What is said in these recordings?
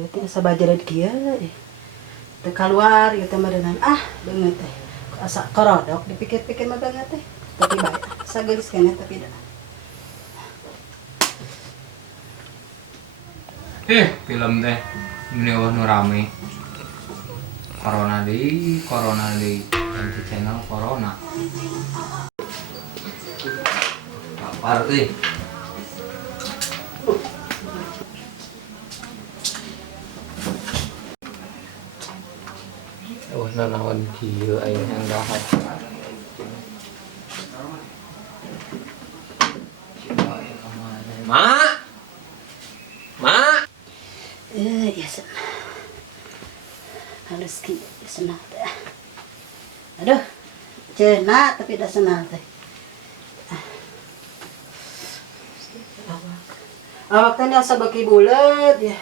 banget ya sabajaran kieu teu kaluar ieu teh meureunana beungeut teh asa korodok dipikir-pikir mah banget teh tapi bae sageus keneh tapi da film teh ini nu rame corona di ganti channel corona lapar nanaon kieu aya yang dahar Mak ya senang halus ki senang teh aduh cenah tapi da senang teh awak teh asa beki bulet ya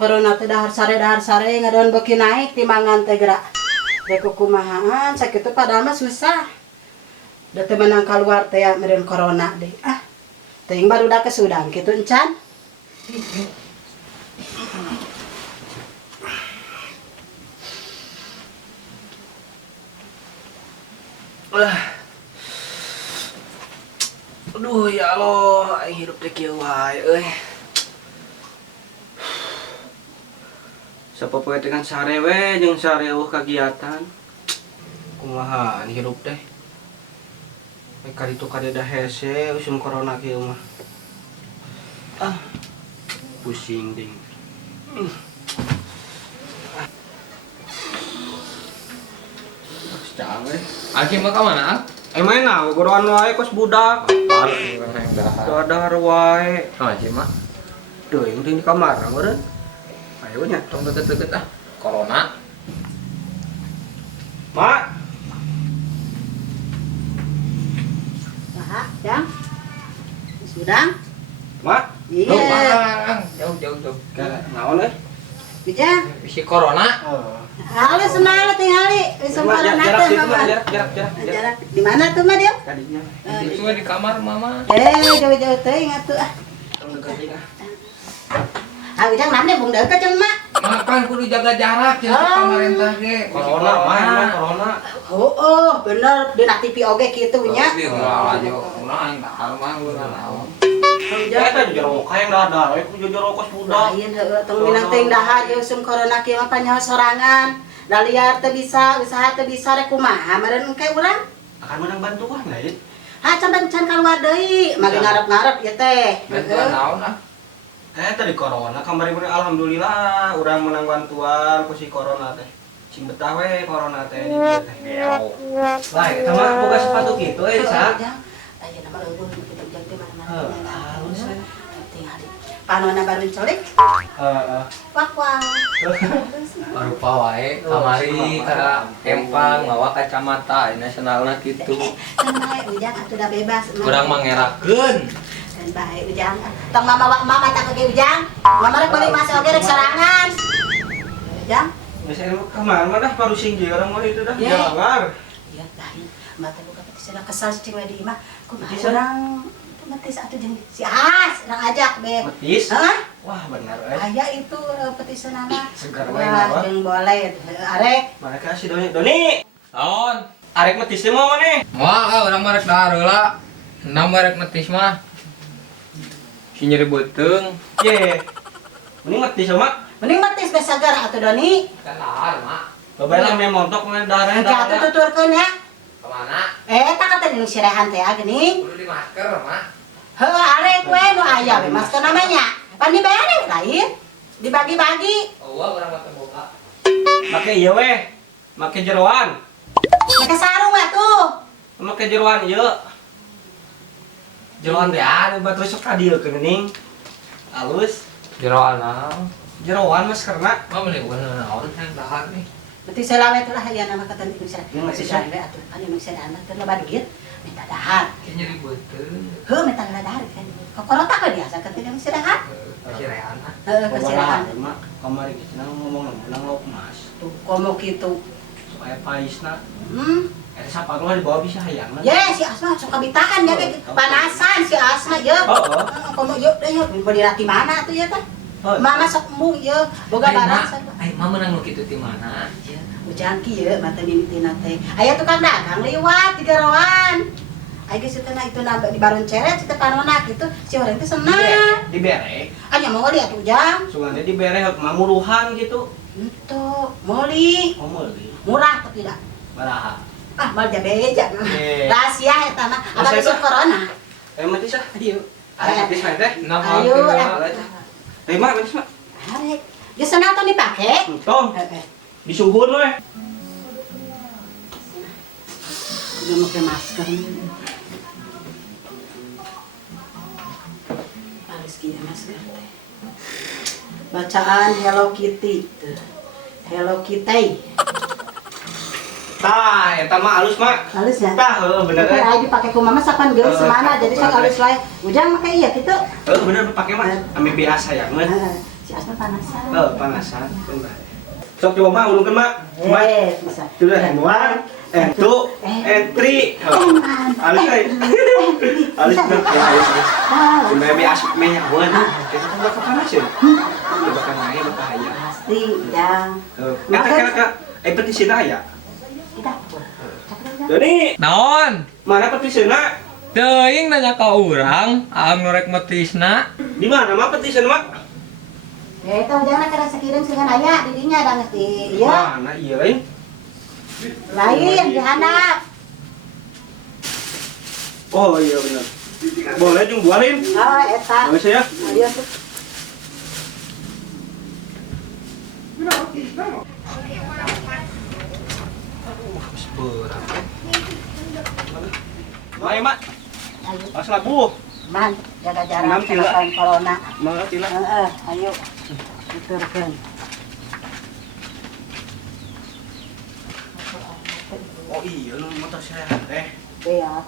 corona teh dahar sare ngadeun beki naik timbangan teh gerak rek kumahaan sakitu padahal mah susah da teu menang kaluar teh ya meureun corona deui teuing barudak kesudang kitu encan aduh ya Allah aing hirup teh kieu wae euy sapopoe teh kan sarewe jeung sareueuh kagiatan kumaha hirup teh kaditu kadeda hese usum corona kieu mah pusing ding cang Aki mah ka mana? main goroan wae kos budak dahar wae Aki mah teuing di kamar meureun ayo nya tong deket-deket corona mak Jang sudang mak iya jauh naon euy bisa si corona halus senang tingali isem corona teh mah jarak di mana tuh mah dia kadinya cuma di kamar mama jauh-jauh teuing atuh tong deketing ujang naon deh bung deukeut jeung mak makan kudu jaga jarak jeung pemerintah ge corona mah corona bener dina TV oge kitu nya ayo ulah aing bakal mah naon eta jero kaeng dahar we ku jero kos budak lain heueuh tong minang teuing dahar jeung sum corona kieu mah panyaho sorangan da liar teu bisa usaha teu bisa rek kumaha meureun engke urang akan menang bantuan lain can kaluar deui mage ngarep-ngarep ieu teh bantuan naon tadi corona kamari bener alhamdulillah urang menang bantuan ku si corona teh sing betah we corona teh di dieu teh bae eta mah boga sepatu kitu sa aya nama eueuh kita ujang teh mana-mana halus tingali panonna baru colik wak rupa wae kamari ka empang mawa kacamata nasionalna kitu kan bae ujang atuh da bebas urang mangerakeun kan bae ujang tong mama tak ke ujang mama rek balik masih oge rek sorangan ujang geus kemana mah dah parusing ge urang mah itu dah jalangar iya lain mata buka peti sana kesal cing we di imah kumaha urang metis atuh jeung si urang ajak be metis heeh wah bener aya itu peti sana mah segar we naon jeung boleh arek mana kasih Doni naon arek metis teh mau maneh moal urang mah rek dahar heula nam rek metis mah si nyeri beuteung ye mending metis mak mending metis be sagar atuh Doni kan dahar mak babelang me montok me darah nanti atuh tuturkeun ya kemana eta kata di sirehan teh geuning kudu di masker mah heuh arek we nu aya we masker namanya pan dibere lain dibagi-bagi urang mah teu boga make ieu we make jeroan make sarung we tuh make jeroan ieu jeroan teh anu batu sok ka dieu geuning alus jeroan naon jeroan maskerna mah meuli naon yang dahar nih berarti selawet lah aya nama kata di Indonesia yang masih we atuh anu masih ada anak teh loba duit minta dahar si nyeri beuteung heuh minta dahar kan kokorota ka biasa kata dia masih dahar kasirean heuh kasihan mak kamari kita ngomong menang lok mas tuh komo kitu supaya paisna Ada sapatu di bawah bisa hayang. Ya si Asma suka bitahan ya kayak panasan si Asma ya. Oh. Komo yuk deh yuk mau di mana tuh ya teh. Mama sok mung ya boga barang. Ai mah menang nu kitu ti mana? Hujan kieu mata mimitina teh. Aya tukang dagang liwat di garawan. Aya geus teh itu nambah di baron ceret teh panona kitu si orang teh senang. Dibere. Anya mau lihat ujang. Sungane dibere mamuruhan gitu. Itu meuli. Oh meuli. Murah atau tidak? Baraha. Ah, mal jabeja. Rahasia eta mah. Apa Rahasia geus eta? corona? Mati sah. Ayo. Aya mati sah teh. Ayo. Mak, mati sah. Arek. Geus senang tong dipake? Tong. Disuhun we. Udah pakai masker nih. Harus gini masker teh. Bacaan Hello Kitty. Tuh. Hello Kitty. Tah, eta mah halus mak. Halus ya? Tah, bener Tapi ya. ayo dipakai ku mama sapan geus semana jadi sok halus wae. Ujang make ieu kitu. Bener pake mah. Ame biasa ya mah. Si Asma panasan. Panasan. Bener. Sok coba mah ulungkeun mak. Bisa. Sudah one, and two, and three. Halus euy. Halus bener. Ya halus. Cuma biasa meh nyawan. Kita kan bakal panasin. Bakal naik bakal hayang. Pasti, Jang. Kata petisina aya. Kita. Doni, Naon? mana petisina? Teuing nanya ka urang, aang norek metisna. Di mana mah petisina mak? Ya itu jangan kada sakirim sih aya di dinya da ngerti. Ieu. Mana ieu lain? Lain di handap. Oh iya benar. Boleh jeung bualin. Oh, eta. Boleh saya? Ayo tuh. Berat. Mai mak. Ayo. Pas labu. Man, jaga jarak Enam kilo. sama corona. Mau tila. Ayo. Tuturkeun. Oh iya nu motor saya teh. Beak.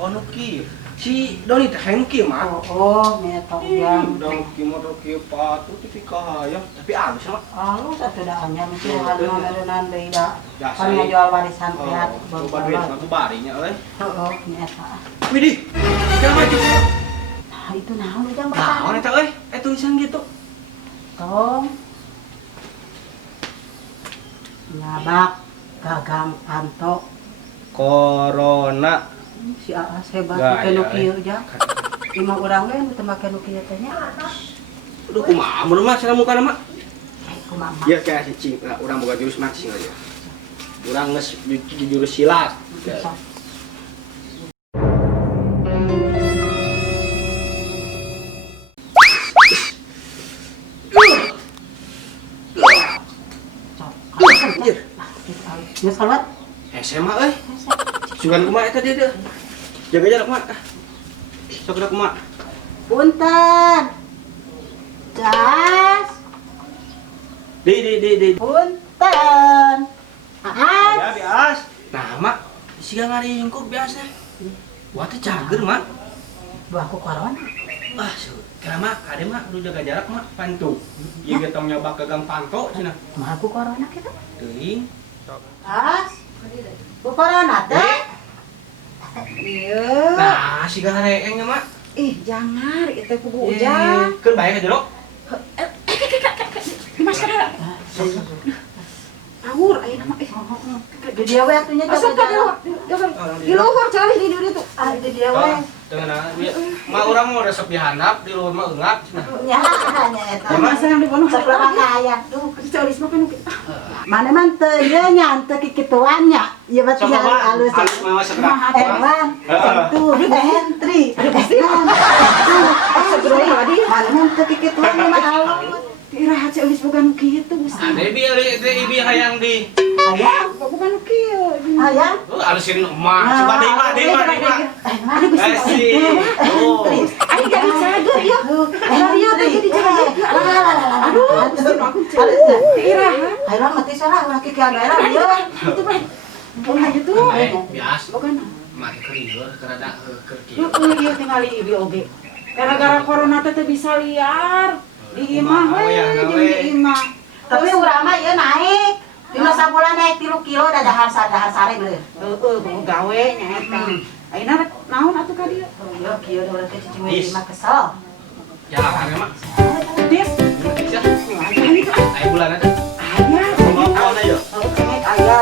Oh nu kieu. Si Doni teh hayang kieu mak. Oh, meta ujang. Dong kieu motor kieu patuh ti kahayang. Tapi halus mak. Halus atuh da anya mesti halus merenan deui da. Biasa, Kan ya. ngajual warisan Oh, lihat. coba duit mah tuh barinya euy. Heeh, nyata. Widih. Jangan maju. Nah, itu naon ujang Naon eta euy? Tulisan gitu. Tong. Nyabak gagang panto. Corona. Si Aas hebat Gaya, make nu kieu ujang. Lima urang we nu teu make nu kieu teh nya. Aduh kumaha mun mah cenah mukana mah. Kumaha? Ya kayak si cing, urang boga jurus mancing aja. Urang geus jurus silat. Geus kalwat. SMA euy. Sugan kumaha eta dia. Jaga jarak kumaha. Sok da kumaha. Punten. Jas. Di. Punten. Aas. Ya bias. Nah, mak, siga ngaringkuk biasa. Wah, teh cager, mak. Dua aku corona. Ah, kira mak, kade mak kudu jaga jarak mak pantu. Ieu ge tong nyoba ke gang panto cenah. Mah aku corona kita. Teuing. As. Bu corona teh. Iya. Nah, siga hareeng nya mak. Ih, jangan itu kubu ujang. Keun bae ka jero. Masker. Awur aya nama di dia we atunya Masuk ke dulu. Di luhur cari di dieu tuh. Ah, di dia we. Tengah mak urang mau resep dihandap di luhur mah eungap cenah. Nya hanya eta. Masa yang di bono Sakulah kaya. Tuh, ceulis mah kan Mana man teu ieu nya teu kikituan nya. Ieu mah Sok tinggal mak, halus. halus mah sekerak. Ewan, itu entry. Mana man teu kikituan nya mah halus. iraha ceulis boga nu kitu Gusti. Ade ibi hayang di. Hayang, Boga nu kieu. hayang. Alusin emak, coba deui mak, deui mak. Aduh Gusti. Asih. Oh. Ari jadi cager ya. Ari teh jadi cager. Aduh, Gusti mah aku Halus. iraha. Hayang mati salah laki kamera ieu. Itu mah. Boga itu. Bias. Boga na. Make krieur kerada keur kieu. Heeh, ieu tingali ieu oge. Gara-gara corona teh teu bisa liar. Di imah we, jeung di imah. Tapi urang mah ieu naik. Dina sabulan naik 3 kilo dah dahar sare meureun. Mau gawe nyaeta. Ayeuna naon atuh ka dieu? Oh iya kieu da urang teh cicing we mah kesel. Ya, harga mah. Des. Ayo bulan aja. Aya. Mau aja. Oh kemet aya